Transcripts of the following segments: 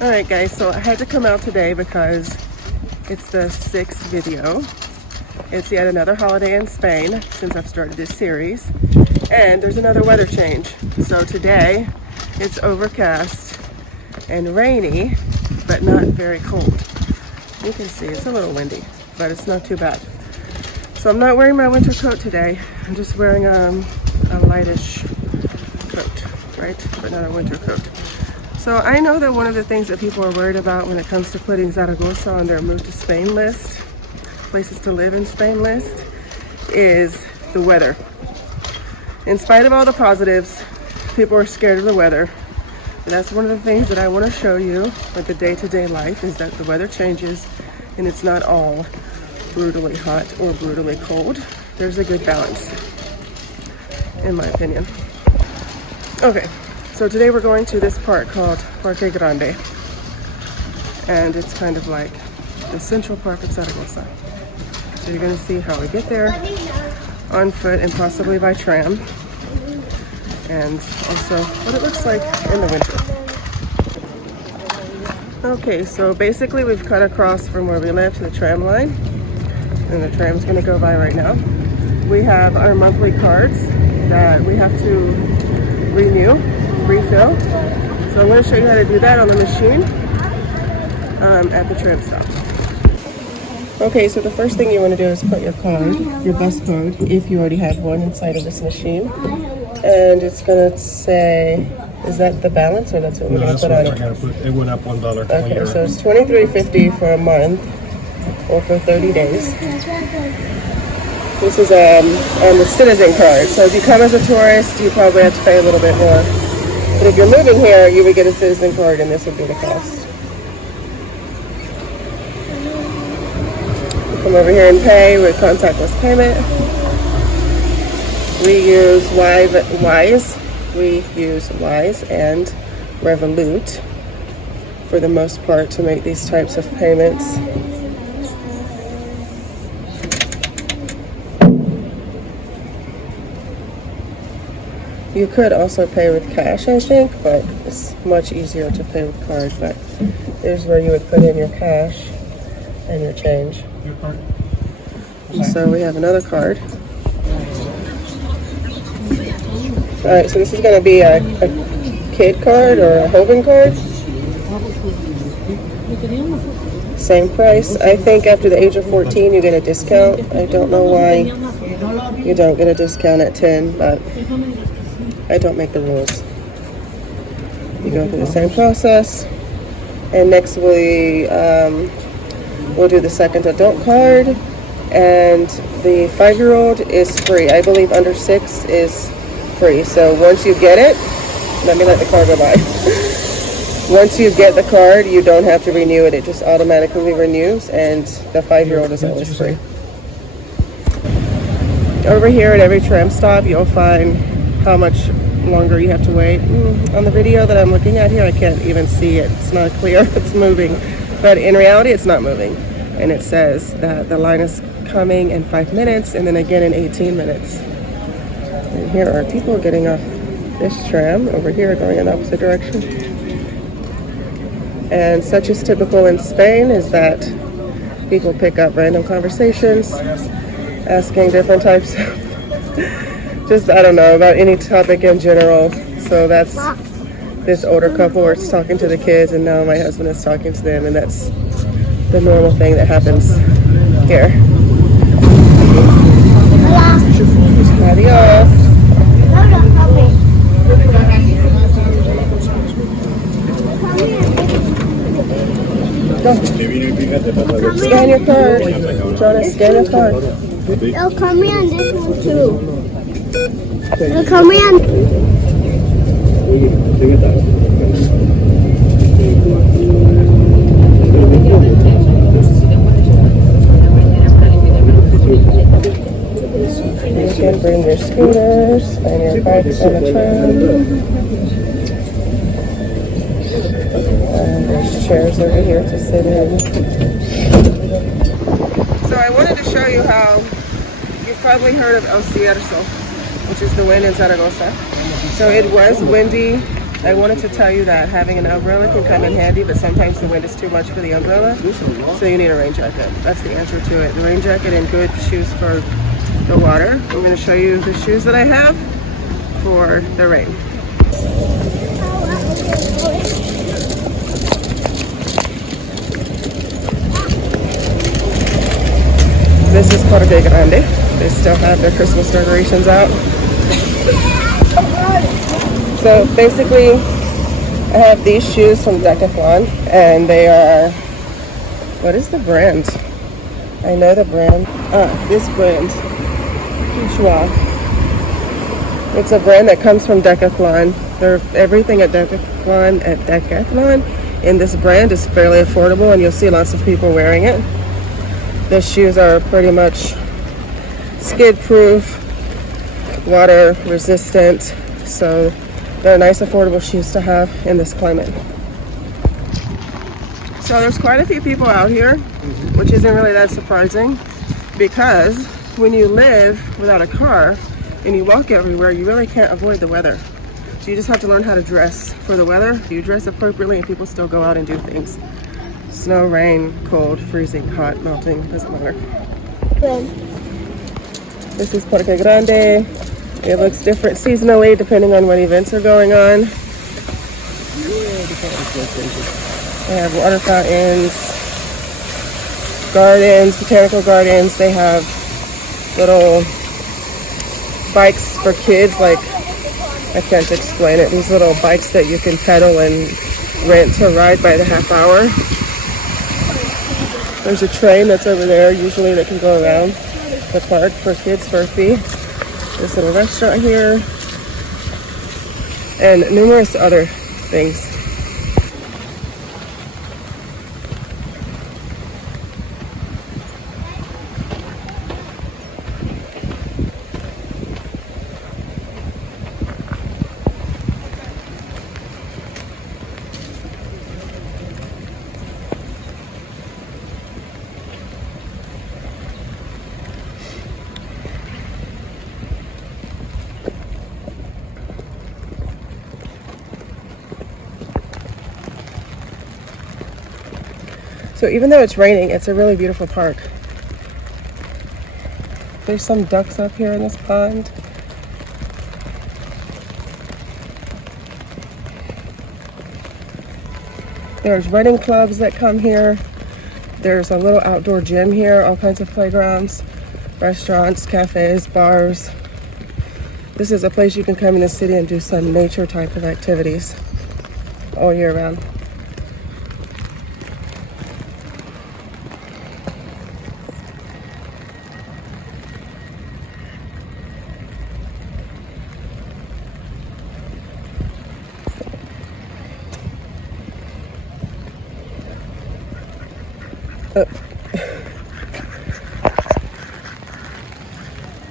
Alright guys, so I had to come out today because it's the 6th video. It's yet another holiday in Spain since I've started this series. And there's another weather change. So today it's overcast and rainy, but not very cold. You can see it's a little windy, but it's not too bad. So I'm not wearing my winter coat today. I'm just wearing a lightish coat, right? But not a winter coat. So I know that one of the things that people are worried about when it comes to putting Zaragoza on their move to Spain list, places to live in Spain list, is the weather. In spite of all the positives, people are scared of the weather. And that's one of the things that I want to show you with the day-to-day life, is that the weather changes and it's not all brutally hot or brutally cold. There's a good balance, in my opinion. Okay. So today we're going to this park called Parque Grande, and it's kind of like the central park of Zaragoza. So you're going to see how we get there on foot and possibly by tram, and also what it looks like in the winter. Okay, so basically we've cut across from where we live to the tram line, and the tram's going to go by right now. We have our monthly cards that we have to refill. So I'm going to show you how to do that on the machine at the tram stop. Okay, so the first thing you want to do is put your card, your bus card, if you already have one inside of this machine. And it's going to say, is that the balance, or that's what we're going to put on it? It went up $1. Okay, so it's $23.50 for a month or for 30 days. This is on the citizen card. So if you come as a tourist, you probably have to pay a little bit more. But if you're moving here, you would get a citizen card, and this would be the cost. You come over here and pay with contactless payment. We use Wise and Revolut for the most part to make these types of payments. You could also pay with cash, I think, but it's much easier to pay with card. But here's where you would put in your cash and your change. And so we have another card. Alright, so this is going to be a kid card or a Hogan card. Same price. I think after the age of 14 you get a discount. I don't know why you don't get a discount at 10, but I don't make the rules. You go through the same process, and next we'll do the second adult card, and the 5-year-old is free. I believe under 6 is free. So once you get it, let the card go by. Once you get the card, you don't have to renew it. It just automatically renews, and the 5-year-old is always free. Over here at every tram stop, you'll find how much longer you have to wait. On the video that I'm looking at here, I can't even see it. It's not clear if it's moving, but in reality it's not moving, and it says that the line is coming in 5 minutes and then again in 18 minutes. And here are people getting off this tram over here going in the opposite direction. And such is typical in Spain is that people pick up random conversations asking different types of just, I don't know, about any topic in general. So that's this older couple where it's talking to the kids, and now my husband is talking to them, and that's the normal thing that happens here. Adios. Go. Scan your card. Jonas, scan your card. They'll come me on this one too. They'll come me on. You can bring your scooters and your bikes on the tram. And there's chairs over here to sit in. So I wanted to show you how, you've probably heard of El Cierzo, which is the wind in Zaragoza. So it was windy I wanted to tell you that having an umbrella can come in handy, but sometimes the wind is too much for the umbrella, so you need a rain jacket. That's the answer to it. The rain jacket and good shoes for the water. I'm going to show you the shoes that I have for the rain. This is Parque Grande. They still have their Christmas decorations out. So basically, I have these shoes from Decathlon, and they are, what is the brand? I know the brand. This brand, Kichwa. It's a brand that comes from Decathlon. Everything at Decathlon, in this brand is fairly affordable, and you'll see lots of people wearing it. The shoes are pretty much skid-proof, water-resistant, so they're nice, affordable shoes to have in this climate. So there's quite a few people out here, which isn't really that surprising, because when you live without a car and you walk everywhere, you really can't avoid the weather. So you just have to learn how to dress for the weather. You dress appropriately and people still go out and do things. Snow, rain, cold, freezing, hot, melting, doesn't matter. This is Parque Grande. It looks different seasonally depending on what events are going on. They have water fountains, gardens, botanical gardens. They have little bikes for kids, like, I can't explain it. These little bikes that you can pedal and rent to ride by the half hour. There's a train that's over there, usually, that can go around the park for kids for a fee. This little restaurant here, and numerous other things. So even though it's raining, it's a really beautiful park. There's some ducks up here in this pond. There's running clubs that come here. There's a little outdoor gym here, all kinds of playgrounds, restaurants, cafes, bars. This is a place you can come in the city and do some nature type of activities all year round.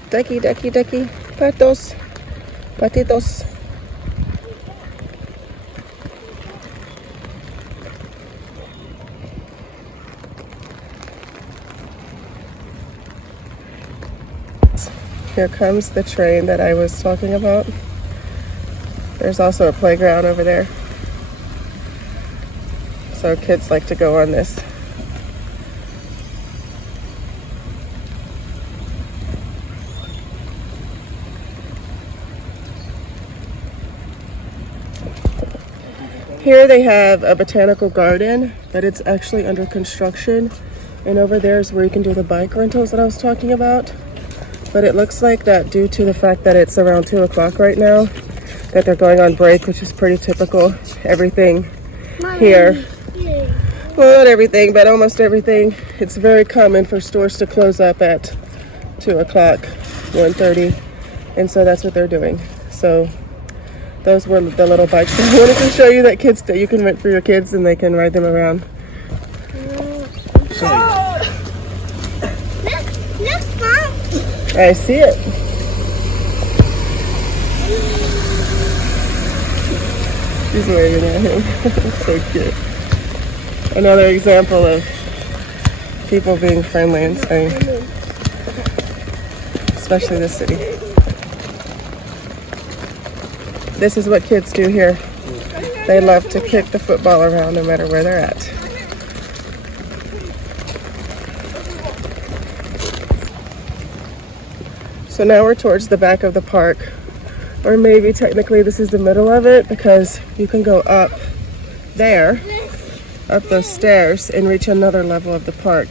Ducky, ducky, ducky, patos, patitos. Here comes the train that I was talking about. There's also a playground over there, so kids like to go on this. Here they have a botanical garden, but it's actually under construction. And over there is where you can do the bike rentals that I was talking about. But it looks like that due to the fact that it's around 2 o'clock right now, that they're going on break, which is pretty typical. Everything here, well, not everything, but almost everything. It's very common for stores to close up at 2 o'clock, 1:30. And so that's what they're doing. So those were the little bikes that I wanted to show you that you can rent for your kids and they can ride them around. Look, Mom. I see it. She's waving at him. So cute. Another example of people being friendly in Spain, especially this city. This is what kids do here. They love to kick the football around no matter where they're at. So now we're towards the back of the park, or maybe technically this is the middle of it, because you can go up there, up those stairs, and reach another level of the park.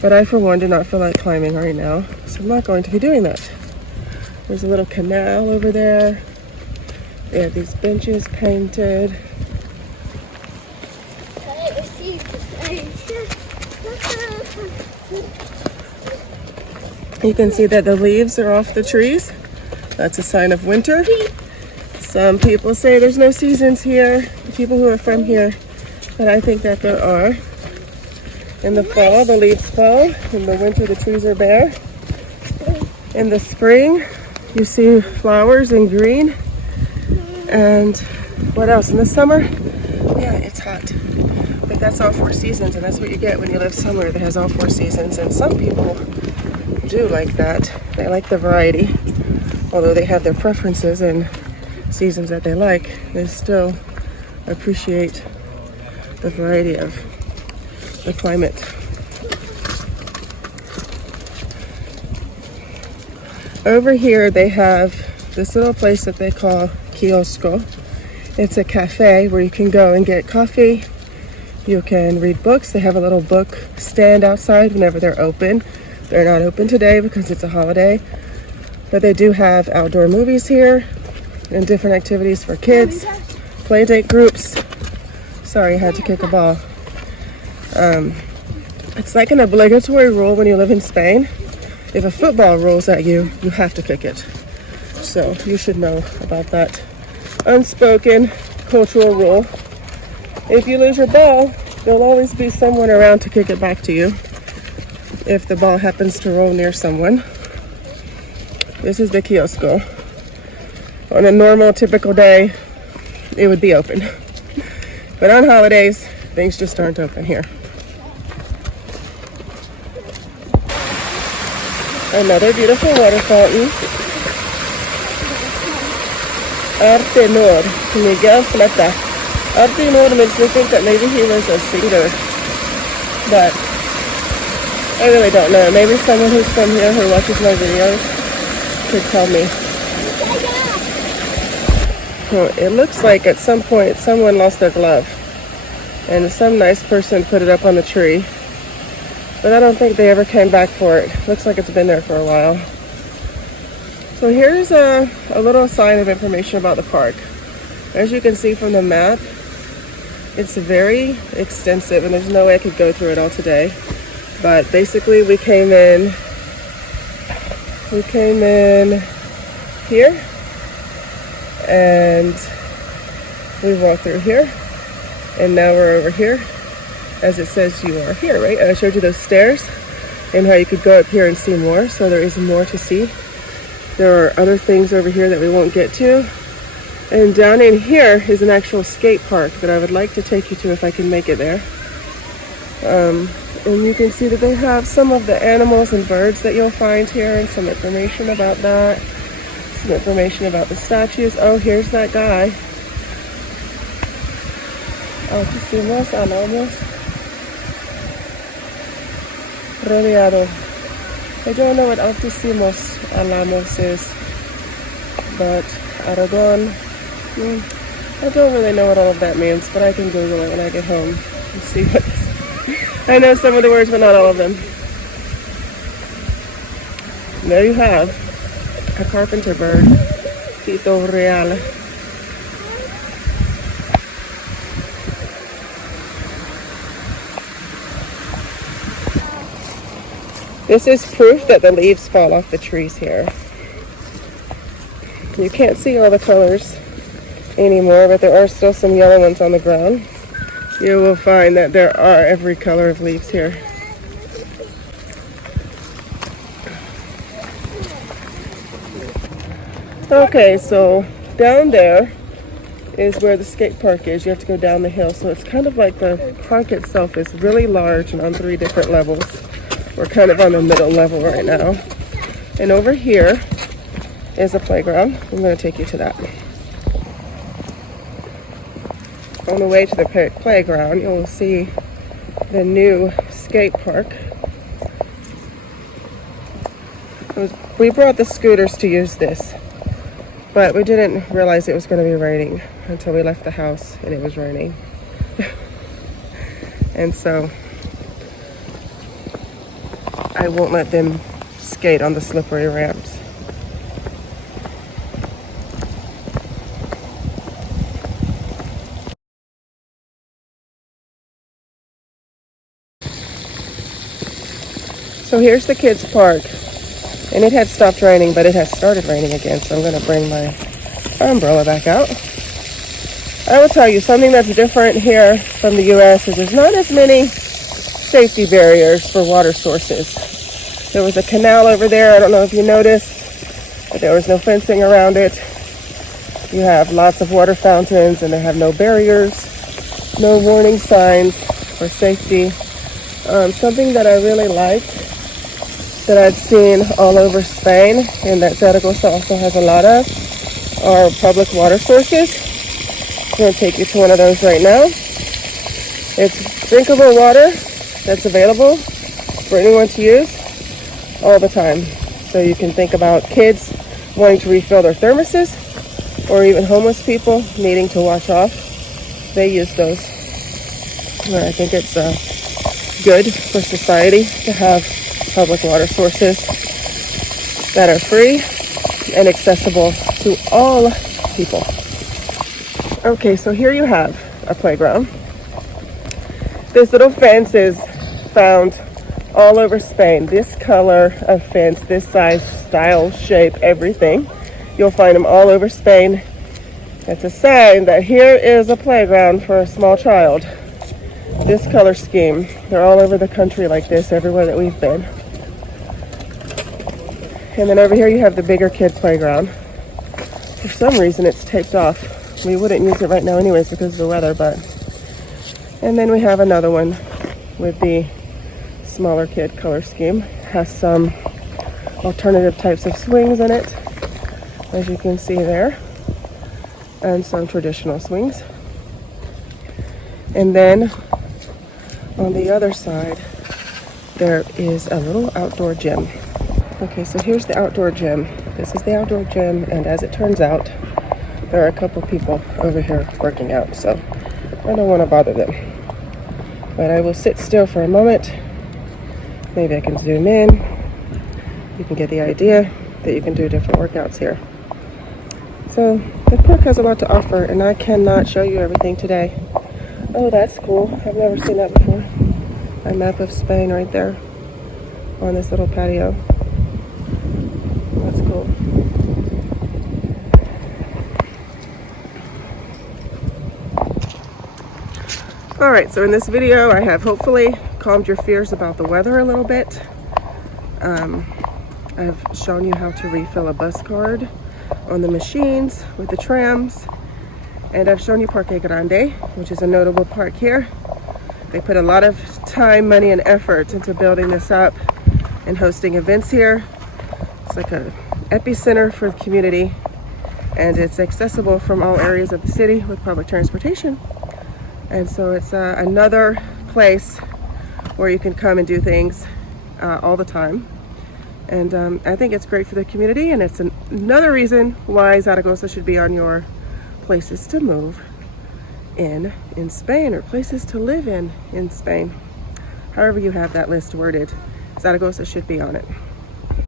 But I, for one, do not feel like climbing right now, so I'm not going to be doing that. There's a little canal over there. They have these benches painted. You can see that the leaves are off the trees. That's a sign of winter. Some people say there's no seasons here, the people who are from here, but I think that there are. In the fall, the leaves fall. In the winter, the trees are bare. In the spring, you see flowers in green. And what else? In the summer, yeah, it's hot. But that's all 4 seasons, and that's what you get when you live somewhere that has all 4 seasons. And some people do like that. They like the variety. Although they have their preferences and seasons that they like, they still appreciate the variety of the climate. Over here they have this little place that they call kiosco. It's a cafe where you can go and get coffee. You can read books. They have a little book stand outside whenever they're open. They're not open today because it's a holiday, but they do have outdoor movies here and different activities for kids, play date groups. Sorry, I had to kick a ball. It's like an obligatory rule when you live in Spain. If a football rolls at you, you have to kick it. So you should know about that unspoken cultural rule. If you lose your ball, there'll always be someone around to kick it back to you if the ball happens to roll near someone. This is the kiosco. On a normal, typical day, it would be open. But on holidays, things just aren't open here. Another beautiful water fountain. Artenor, Miguel Plata. Artenor makes me think that maybe he was a singer, but I really don't know. Maybe someone who's from here who watches my videos could tell me. Well, it looks like at some point someone lost their glove, and some nice person put it up on the tree, but I don't think they ever came back for it. Looks like it's been there for a while. So here's a little sign of information about the park. As you can see from the map, it's very extensive, and there's no way I could go through it all today. But basically we came in here, and we walked through here, and now we're over here. As it says, you are here, right? I showed you those stairs and how you could go up here and see more. So there is more to see. There are other things over here that we won't get to. And down in here is an actual skate park that I would like to take you to if I can make it there. And you can see that they have some of the animals and birds that you'll find here, and some information about that. Some information about the statues. Oh, here's that guy. Altísimos alamos. Rodeado. I don't know what Altísimos alamos is, but Aragon. I don't really know what all of that means, but I can Google it when I get home and see what it is. I know some of the words, but not all of them. There you have a carpenter bird, Tito Real. This is proof that the leaves fall off the trees here. You can't see all the colors anymore, but there are still some yellow ones on the ground. You will find that there are every color of leaves here. Okay, so down there is where the skate park is. You have to go down the hill, so it's kind of like the park itself is really large and on 3 different levels. We're kind of on the middle level right now. And over here is a playground. I'm going to take you to that. on the way to the playground, you'll see the new skate park. We brought the scooters to use this, but we didn't realize it was going to be raining until we left the house and it was raining. And so I won't let them skate on the slippery ramps. So here's the kids' park, and it had stopped raining, but it has started raining again, so I'm going to bring my umbrella back out. I will tell you, something that's different here from the US is there's not as many safety barriers for water sources. There was a canal over there, I don't know if you noticed, but there was no fencing around it. You have lots of water fountains, and they have no barriers, no warning signs for safety. Something that I really liked, that I've seen all over Spain, and that Zaragoza also has a lot of, are public water sources. I'm going to take you to one of those right now. It's drinkable water that's available for anyone to use all the time. So you can think about kids wanting to refill their thermoses, or even homeless people needing to wash off. They use those. And I think it's good for society to have public water sources that are free and accessible to all people. Okay, so here you have a playground. This little fence is found all over Spain. This color of fence, this size, style, shape, everything. You'll find them all over Spain. It's a sign that here is a playground for a small child. This color scheme, they're all over the country like this, everywhere that we've been. And then over here you have the bigger kid playground. For some reason it's taped off. We wouldn't use it right now anyways because of the weather, but. And then we have another one with the smaller kid color scheme. Has some alternative types of swings in it, as you can see there, and some traditional swings. And then on the other side, there is a little outdoor gym. Okay, so here's the outdoor gym. This is the outdoor gym, and as it turns out, there are a couple people over here working out, so I don't want to bother them. But I will sit still for a moment. Maybe I can zoom in. You can get the idea that you can do different workouts here. So the park has a lot to offer, and I cannot show you everything today. Oh, that's cool. I've never seen that before. A map of Spain right there on this little patio. That's cool. Alright, so in this video I have hopefully calmed your fears about the weather a little bit. I've shown you how to refill a bus card on the machines with the trams. And I've shown you Parque Grande, which is a notable park here. They put a lot of time, money, and effort into building this up and hosting events here. It's like an epicenter for the community, and it's accessible from all areas of the city with public transportation. And so it's another place where you can come and do things all the time. And I think it's great for the community, and it's another reason why Zaragoza should be on your places to move in Spain, or places to live in Spain. However you have that list worded, Zaragoza should be on it.